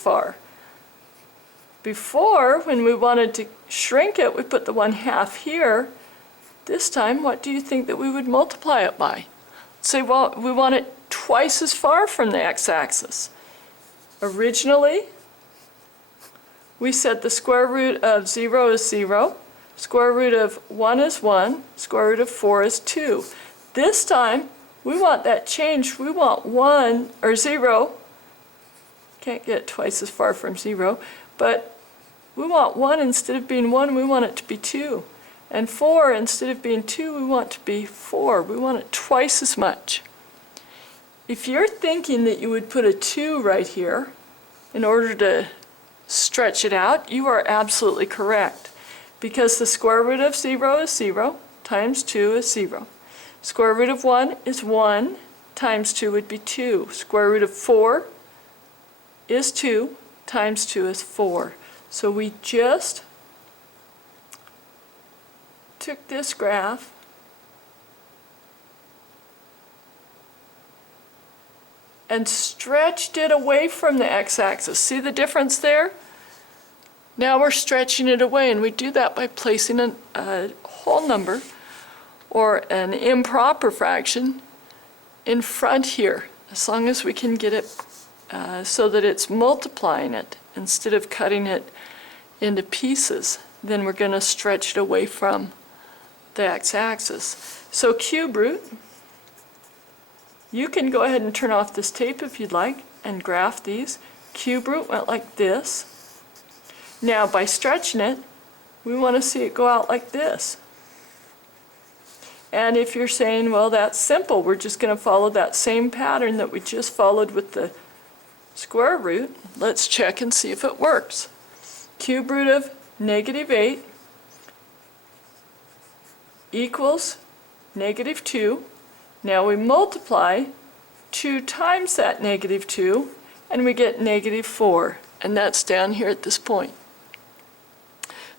far. Before, when we wanted to shrink it, we put the 1/2 here. This time, what do you think that we would multiply it by? Say, well, we want it twice as far from the x-axis. Originally, we said the square root of 0 is 0, square root of 1 is 1, square root of 4 is 2. This time, we want that changed. We want 1, or 0, can't get twice as far from 0, but we want 1 instead of being 1, we want it to be 2. And 4, instead of being 2, we want it to be 4. We want it twice as much. If you're thinking that you would put a 2 right here in order to stretch it out, you are absolutely correct. Because the square root of 0 is 0, times 2 is 0. Square root of 1 is 1, times 2 would be 2. Square root of 4 is 2, times 2 is 4. So we just took this graph and stretched it away from the x-axis. See the difference there? Now we're stretching it away, and we do that by placing a whole number or an improper fraction in front here, as long as we can get it so that it's multiplying it instead of cutting it into pieces. Then we're going to stretch it away from the x-axis. So cube root, you can go ahead and turn off this tape if you'd like and graph these. Cube root went like this. Now by stretching it, we want to see it go out like this. And if you're saying, well, that's simple, we're just going to follow that same pattern that we just followed with the square root, let's check and see if it works. Cube root of -8 equals -2. Now we multiply 2 times that -2, and we get -4, and that's down here at this point.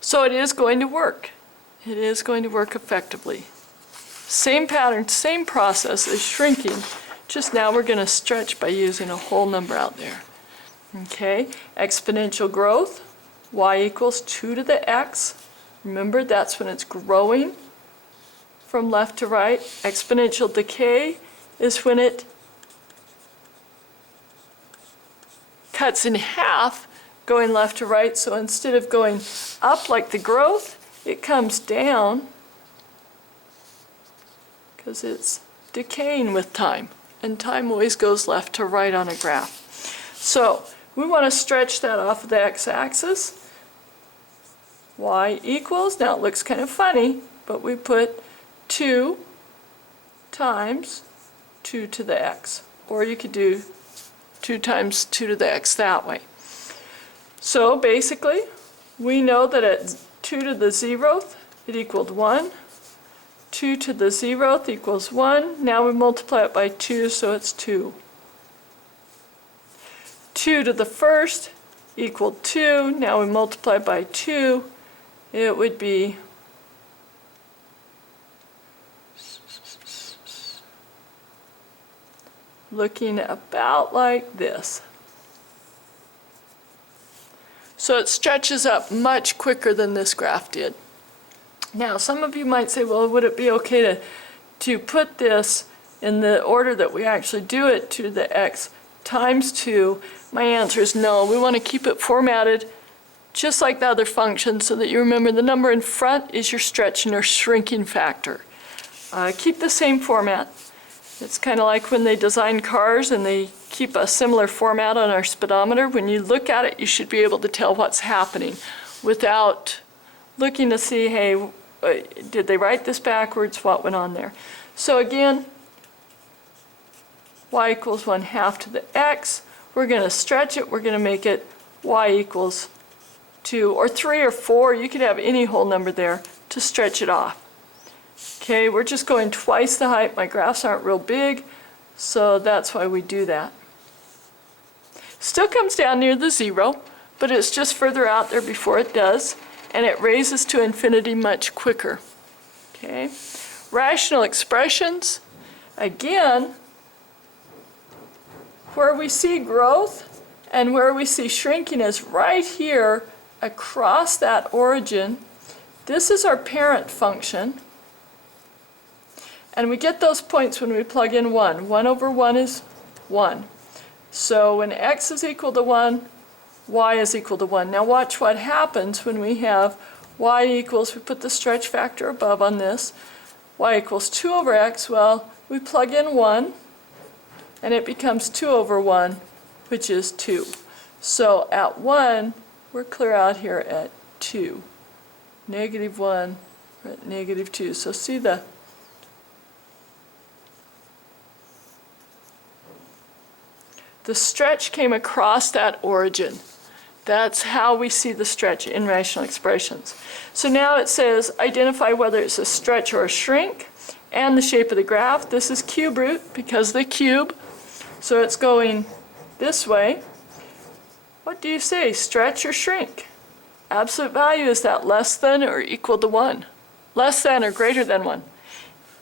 So it is going to work. It is going to work effectively. Same pattern, same process as shrinking, just now we're going to stretch by using a whole number out there. Okay, exponential growth, y equals 2 to the x. Remember, that's when it's growing from left to right. Exponential decay is when it cuts in half going left to right. So instead of going up like the growth, it comes down because it's decaying with time. And time always goes left to right on a graph. So we want to stretch that off of the x-axis. Y equals, now it looks kind of funny, but we put 2 times 2 to the x. Or you could do 2 times 2 to the x that way. So basically, we know that at 2 to the 0th, it equaled 1. 2 to the 0th equals 1. Now we multiply it by 2, so it's 2. 2 to the 1st equaled 2. Now we multiply by 2. It would be looking about like this. So it stretches up much quicker than this graph did. Now, some of you might say, well, would it be okay to put this in the order that we actually do it, to the x times 2? My answer is no. We want to keep it formatted just like the other functions so that you remember the number in front is your stretching or shrinking factor. Keep the same format. It's kind of like when they design cars and they keep a similar format on our speedometer. When you look at it, you should be able to tell what's happening without looking to see, hey, did they write this backwards? What went on there? So again, y equals 1/2 to the x. We're going to stretch it. We're going to make it y equals 2 or 3 or 4. You could have any whole number there to stretch it off. Okay, we're just going twice the height. My graphs aren't real big, so that's why we do that. Still comes down near the 0, but it's just further out there before it does, and it raises to infinity much quicker. Okay, rational expressions, again, where we see growth And where we see shrinking is right here across that origin. This is our parent function. And we get those points when we plug in 1. 1 over 1 is 1. So when x is equal to 1, y is equal to 1. Now watch what happens when we have y equals, we put the stretch factor above on this, y equals 2 over x. Well, we plug in 1, and it becomes 2 over 1, which is 2. So at 1, we're clear out here at 2. Negative 1, we're at negative 2. So see the stretch came across that origin. That's how we see the stretch in rational expressions. So now it says identify whether it's a stretch or a shrink and the shape of the graph. This is cube root because of the cube. So it's going this way. What do you say, stretch or shrink? Absolute value, is that less than or equal to 1? Less than or greater than 1?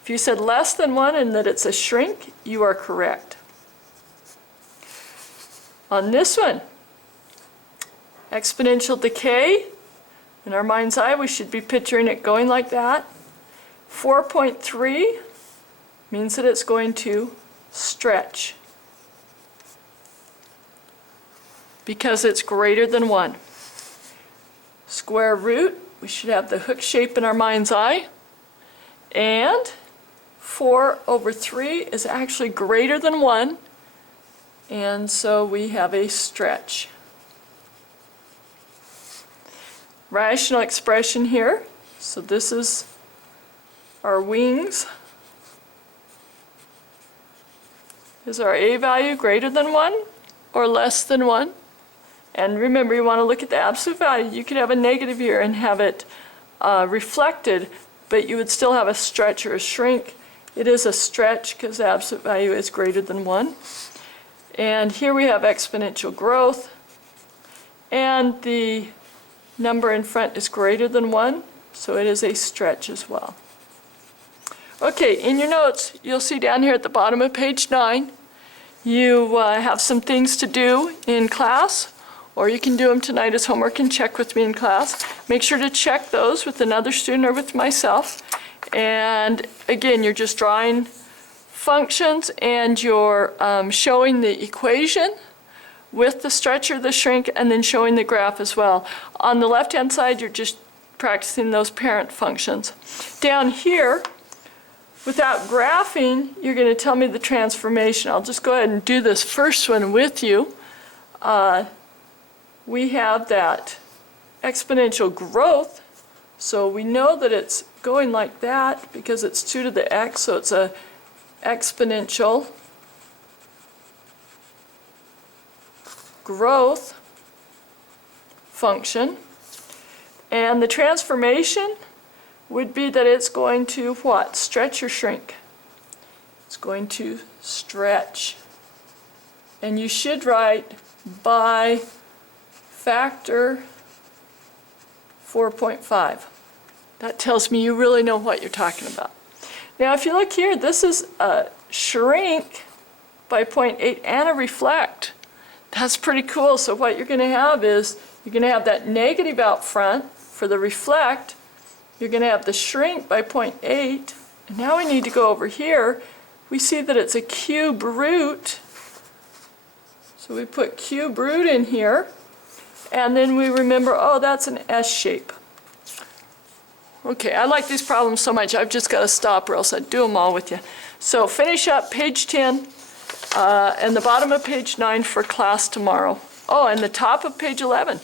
If you said less than 1 and that it's a shrink, you are correct. On this one, exponential decay, in our mind's eye, we should be picturing it going like that. 4.3 means that it's going to stretch because it's greater than 1. Square root, we should have the hook shape in our mind's eye. And 4 over 3 is actually greater than 1. And so we have a stretch. Rational expression here. So this is our wings. Is our a value greater than 1 or less than 1? And remember, you want to look at the absolute value. You could have a negative here and have it reflected, but you would still have a stretch or a shrink. It is a stretch because the absolute value is greater than 1. And here we have exponential growth, and the number in front is greater than 1, so it is a stretch as well. Okay, in your notes, you'll see down here at the bottom of page 9, you have some things to do in class, or you can do them tonight as homework and check with me in class. Make sure to check those with another student or with myself. And again, you're just drawing functions and you're showing the equation with the stretch or the shrink and then showing the graph as well. On the left-hand side, you're just practicing those parent functions. Down here, without graphing, you're going to tell me the transformation. I'll just go ahead and do this first one with you. We have that exponential growth, so we know that it's going like that because it's 2 to the x, so it's a exponential growth function. And the transformation would be that it's going to what? Stretch or shrink? It's going to stretch. And you should write by factor 4.5. That tells me you really know what you're talking about. Now if you look here, this is a shrink by 0.8 and a reflect. That's pretty cool. So what you're going to have is you're going to have that negative out front for the reflect. You're going to have the shrink by 0.8. And now we need to go over here. We see that it's a cube root. So we put cube root in here. And then we remember, oh, that's an S shape. Okay, I like these problems so much, I've just got to stop or else I'd do them all with you. So finish up page 10 and the bottom of page 9 for class tomorrow. Oh, and the top of page 11.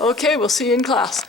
Okay, we'll see you in class.